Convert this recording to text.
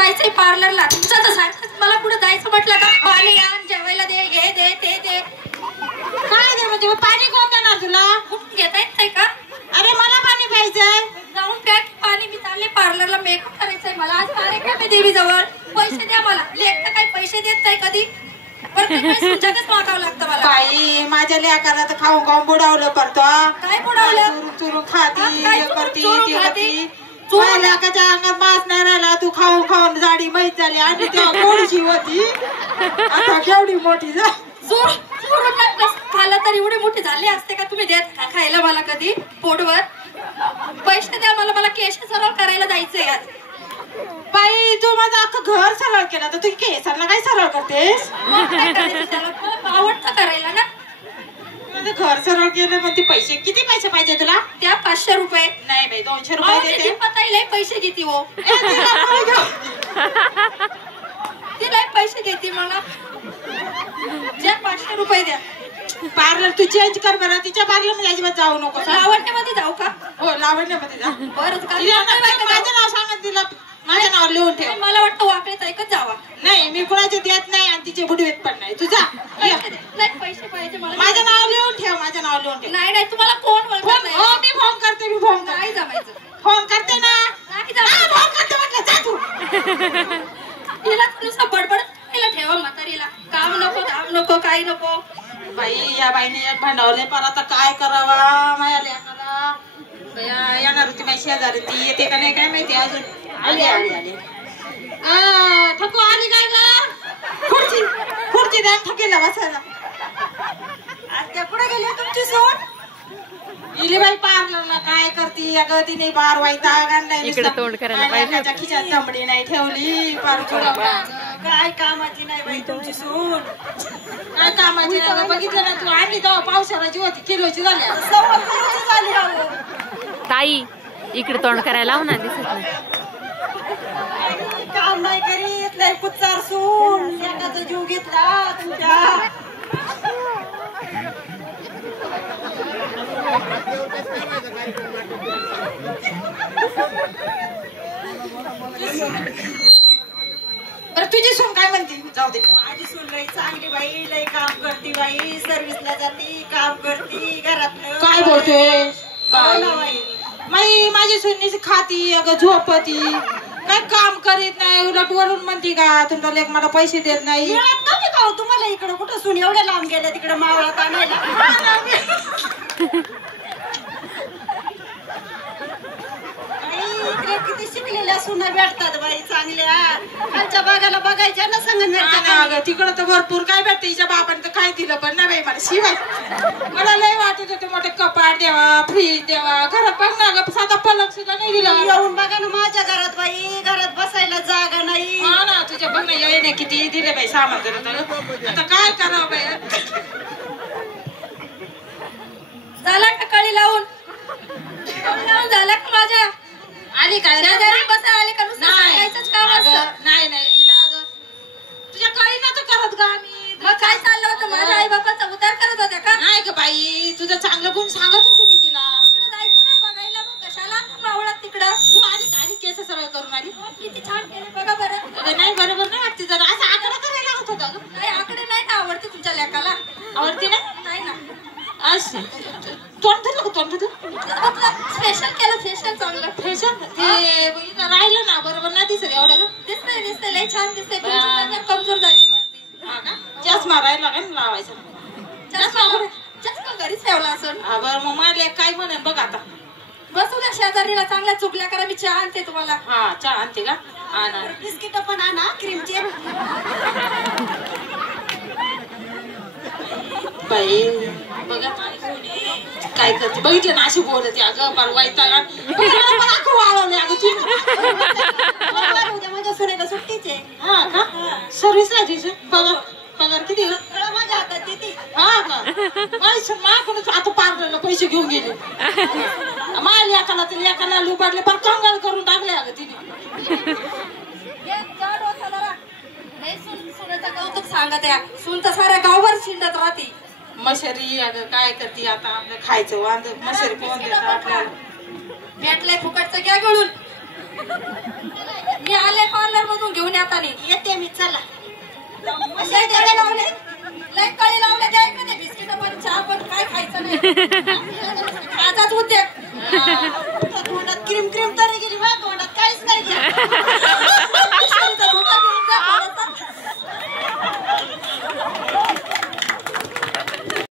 जायचंय पार्लरला. तुमचं तर सारखं मला कुठं जायचं म्हटलं का पाणी आण, जेवायला दे, हे दे ते दे. काय दे म्हणजे पाणी कोण देणार तुला? कुठून घेता येत नाही का? अरे मला पाणी प्यायचंय. जाऊन प्या की पाणी. मी चालले पार्लरला, मेकअप करायचंय मला. आज कार्यक्रम आहे देवी जवळ. पैसे द्या मला. लेख तर काही पैसे देत नाही कधी. जगच मागावं लागतं मला. बाई माझ्या लेकाला तर खाऊन खाऊन बुडावलं पडतो. काय बुडावलं? चुरून चुरून खाती, करती ती करती. चोरून लेकाच्या अंगात मास नाही राहिला. तू खाऊन खाऊन जाडी माहीत झाली. आणि तेव्हा थोडीशी होती, आता केवढी मोठी जा. खाला तर एवढे मोठे झाले असते का? तुम्ही देत का खायला मला कधी पोटवर? पैसे द्या मला. मला केश सरळ करायला जायचंय आज. बाई तू माझं अख्खं घर सरळ केलं तर तू केसांना काय सरळ करतेस? आवडतं करायला ना. माझं घर सरळ केलं मग ते पैसे किती पैसे पाहिजे तुला? त्या 500 रुपये. नाही बाई 200 रुपये देते. पताईला पैसे घेते हो. तिला पैसे घेते मला. ज्या 500 रुपये द्या. पार्लर तू चेंज कर बरं. तिच्या पार्लर मध्ये अजिबात जाऊ नको. लावण्यामध्ये जाऊ का? हो लावण्यामध्ये जा. बरं माझं नाव सांगत तिला. माझ्या नावावर लिहून ठेव. मला वाटतं वाकडेच ऐकत जावा. नाही मी कुणाचे देत नाही आणि तिचे बुडवेत पण नाही. तुझा पैसे पाहिजे मला. माझं नाव लिहून ठेव. माझं नाव लिहून ठेव. नाही नाही तुम्हाला कोण बोलत नाही. हो मी फोन करते. मी फोन करते. नाही जमायचं. फोन करते ना. नाही जमायचं. फोन करते म्हटलं. जा तू. तिला नुसतं बडबड ठेवा म्हातारीला. काम नको, धाम नको, काही नको. बाई या बाईने एक भांडवले पर आता काय करावा. माझ्या लेकाला येणार होती माझी शेजारी. ती येते का नाही काय माहिती अजून. आली आली आली. ठकू आली काय ग? खुर्ची खुर्ची द्या ठकेला बसायला. आता कुठे गेली तुमची सोड? इली बाई पार्लरला काय करती अगं. तिने बार वाईता इकडे तोंड करायला पाहिजे. खिशात तंबडी नाही ठेवली. पार काय कामाची नाही बाई तुमची सून. काय कामाची नाही. बघितलं ना तू आणली तेव्हा पावसाळ्याची होती. किलोची झाली. ताई इकडे तोंड करायला लाव ना. दिसत नाही. काम नाही करीत. लय कुच्चार सून. एकाचा जीव घेतला तुमच्या. बरं तुझी सून काय म्हणते? जाऊ दे. माझी सून लई चांगली बाई. लई काम करती बाई. सर्व्हिसला जाती, काम करती घरातलं. काय बोलतोय माझी सून खाती अगं झोपती. काय काम करीत नाही. उलट वरून म्हणते का तुमचा लेक मला पैसे देत नाही. तुम्हाला इकडं कुठं सून एवढ्या लांब गेल्या तिकडे मावळात आणायला. किती शिकलेल्या सुना भेटतात बाई चांगल्या. खालच्या बागाला बघायच्या ना संगत. तिकडं तर भरपूर काय भेटते. हिच्या बापाने तर काय दिलं पण ना बाई मला शिवाय. मला लय वाटत होते मोठे कपाट द्यावा, फ्रीज द्यावा. घरात बघ ना ग साधा पलक सुद्धा नाही दिला. येऊन बघा ना माझ्या घरात बाई. घरात बसायला जागा नाही. हा ना तुझ्या बघ ना येणे किती दिले बाई सामान करत. आता काय करावं बाई. झाला का कळी लावून? झाला का माझ्या? आली काय बसा आले का? नुसतं काम असतं. नाही नाही तुझ्या कळी ना तर करत ग आम्ही. मग काय चाललं होतं? माझ्या आई बापाचा उद्धार करत होत्या का? नाही ग बाई तुझं चांगलं गुण सांगत होते मी तिला. तिकडे जायचं ना बघायला. मग कशाला मावळात तिकडं? तू आली केस सरळ करून आली. किती छान केले बघा बरं. नाही बरोबर नाही वाटते. जरा असं आकडा करायला होत होता ग. नाही आकडे नाही ना आवडते तुमच्या लेकाला. आवडते नाही ना. असे तोंड धरलं का? तोंड धरलं. फेशियल केलं. फेशियल चांगलं. फेशियल ते राहिलं ना बरोबर नाही दिसत एवढं. दिसतंय दिसतंय लय छान दिसतंय. कमजोर झालेली वाटते. चष्मा राहिला का लावायचा? चष्मा घरीच ठेवला असं. बरं मग मला काय म्हणेन बघ आता. बसू द्या शेजारीला. चांगल्या चुकल्या करा. मी चहा आणते तुम्हाला. हा चहा आणते का? आणा. बिस्किट पण आणा क्रीमचे. बाई बघा काय करते. बघितलं ना अशी बोलते अगं बार वाईटाला. वाळवले अगं उद्या माझ्या सुनेला सुट्टीच आहे. हा का? सर्व्हिसला तिचं पगार किती ग? माझ्या हातात किती? हा का? माझ्याकडून आता पार्लरला पैसे घेऊन गेले. माझ्या लेकाला तर लेकाला लुबाडले पण कंगाल करून टाकले अगं तिने. सुनेचा कौतुक सांगत या. सून तर साऱ्या गावभर शिंडत राहते. मशरी अगं काय करते आता. आपलं खायचं वांद मशरी कोण देतं आपल्याला. भेटलंय फुकटचं घ्या गळून. मी आले पार्लर मधून. मग घेऊन येता नाही. येते मी चला. लय कळे लावले, लय कळे लावले. द्या इकडे बिस्किट पण चहा पण काय खायचं नाही. खायचाच उद्योग. तोंडात क्रीम क्रीम